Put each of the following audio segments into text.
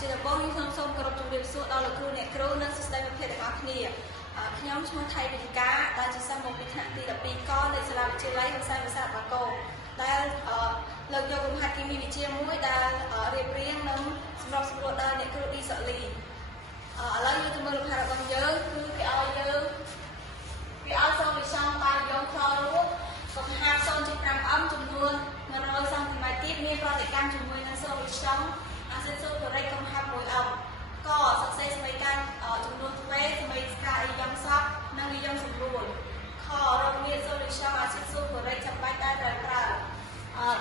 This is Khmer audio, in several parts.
ជាដំបូងខ្ញុំសូមគោរពជម្រាបសួរដល់លោកគ្រូអ្នកគ្រូនិងសិស្សនិស្សិតទាំងអស់គ្នាខ្ញុំឈ្មោះថៃវិទ្យាដែលជាសិស្សមកពីថ្នាក់ទី12កនៃសាលាវិទ្យាល័យហង្សាវិសាបាកោដែលលើកយកលំហាត់គីមីវិទ្យាមួយដែលរៀបរៀងនិងសម្របសម្រួលដល់អ្នកគ្រូឌីសុលីឥឡូវយើងទៅមើលលំហាត់របស់យើងគឺគេឲ្យសូមវិស័យបាយយងខរួចកំហាប់ 0.5 ចំនួន 100 សង់ទីម៉ែត្រទៀតមានប្រតិកម្មជាមួយនឹងសូលវិស័យអាស៊ីតស៊ូក្រូរិកកំហាប់1អង្គកសរសេរសមីការចំនួនទ្វេសមីស្កាអ៊ីយ៉ុងសក់និងអ៊ីយ៉ុងសម្រួលខរកមានសូលវិស័យអាស៊ីតស៊ូក្រូរិកចាំបាច់ដែលត្រូវប្រើ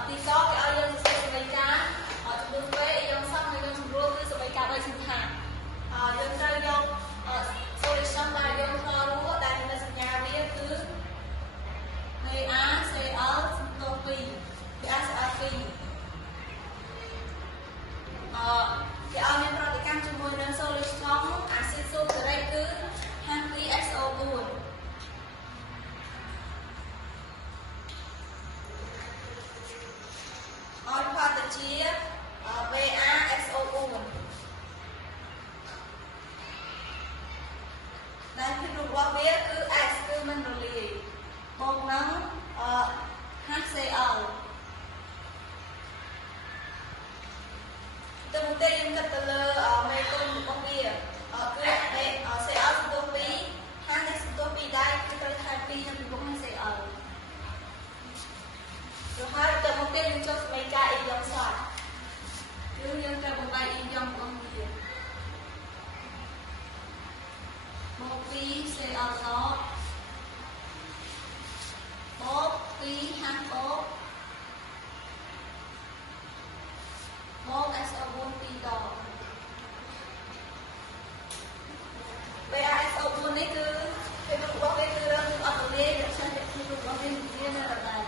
ទីកគេឲ្យយើងសរសេរសមីការចំនួនទ្វេអ៊ីយ៉ុងសក់និងអ៊ីយ៉ុងសម្រួលគឺសមីការ3សន្តានយើងត្រូវយកសូលវិស័យបាយយងខរួចដែលមានសញ្ញាវាគឺ PaCl សំទោស2 PaCl 2 គេឲ្យមានប្រតិកម្មជាមួយនឹងសូលីស្ថង់អាស៊ីតស៊ូក្រូរិកគឺ 2SO4 ឲ្យផលទៅជា VaSO4 ដែលភាពរបស់វាគឺ S គឺមិនរលាយបូកនឹងHCl ទៅមុខទៀតយើងគិតទៅលើមេគុណរបស់វាគឺ CL សំទោស2 ហានេះសំទោស2ដែរគឺត្រូវថែម2នៅពីមុខ HCl រហូតទៅមុខទៀតយើងចុះសមីការអ៊ីយ៉ុងសក់គឺយើងត្រូវបំបែកអ៊ីយ៉ុងរបស់វាមកពី CL ដកបូក2 HO បូក SO4 2 ដង VaSO4 នេះគឺភាពរបស់វាគឺរឹងអត់រលាយដូច្នេះភាពរបស់វាមាននៅដដែល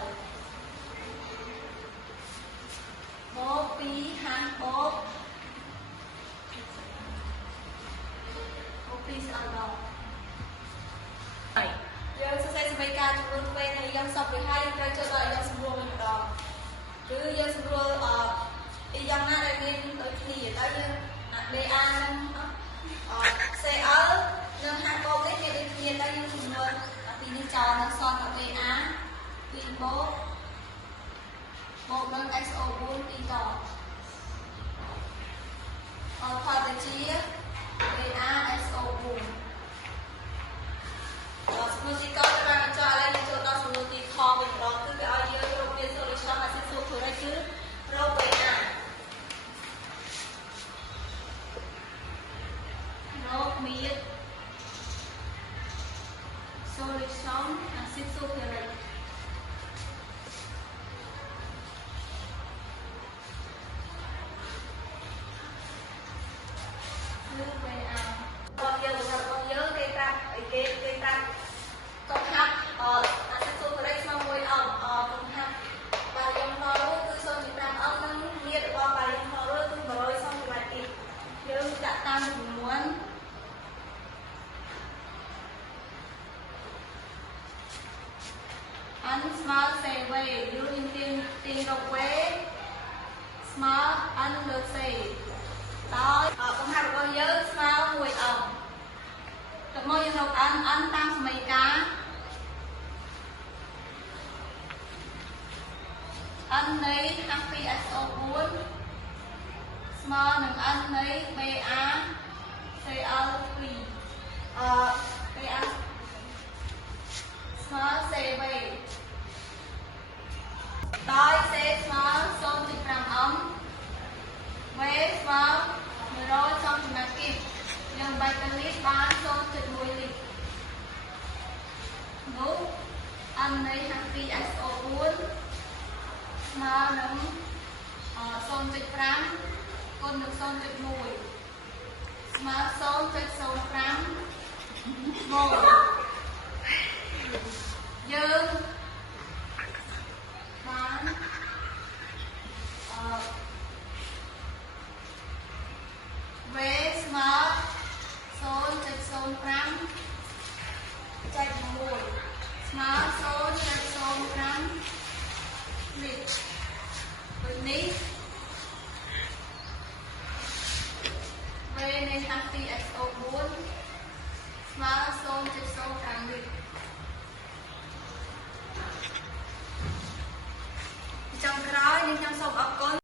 បូក2 HO បូក2 SO ដងយើងសរសេរសមីការចំនួនពេលនៃយ៉ាងសពពីហើយត្រូវចូលដល់យ៉ាងសម្រួលវិញម្ដងគឺយើងសម្រួលយ៉ាងណាដែលមានដូចគ្នាតែយើង DA និង CL និង HO នេះមានដូចគ្នាតែយើងសម្រួលពីនេះចោលនៅសល់តែ DA 2បូកនឹង SO4 2 ដងផលទៅជា VaSO4 សំណួរទីកទៅបានបញ្ចប់ឥឡូវយើងចូលដល់សំណួរទីខវិញម្ដងគឺគេឲ្យយើងរកមានសូលីស្ថង់អាស៊ីតស៊ូក្រូរិកគឺរក VA រកមានសូលីស្ថង់អាស៊ីតស៊ូក្រូរិកគឺ VA របស់យើងគេប្រាប់គេប្រាប់កុំហាប់អាស៊ីតស៊ូក្រូរិកស្មើ1អង្គកុំហាប់បាយយងខរួចគឺ 0.5 អង្គនិងមាត្ររបស់បាយយងខរួចគឺ 100 សង់ទីម៉ែត្រទៀតយើងដាក់តាមចំនួនn ស្មើ CV យើងទាញរក V ស្មើ n លើ C ដោយកុំហាប់របស់យើងស្មើ1អង្គទៅមកយើងរក n តាមសមីការ n នៃ H2SO4 ស្មើនឹង n នៃ VaCl2 VA ស្មើ CV ដោយ C ស្មើ 0.5 អង្គ V ស្មើ 100 សង់ទីម៉ែត្រគីបយើងបែកទៅលីត្របាន 0.1 លីត្រនោះ n នៃ H2SO4 ស្មើនឹង 0.5 គុណនឹង 0.1 ស្មើ 0.05 ម៉ូលយើងបានV ស្មើ 0.05 ចែក1ស្មើ 0.05 លីត្រដូចនេះ ពេលនៃឆ្នាំទី SK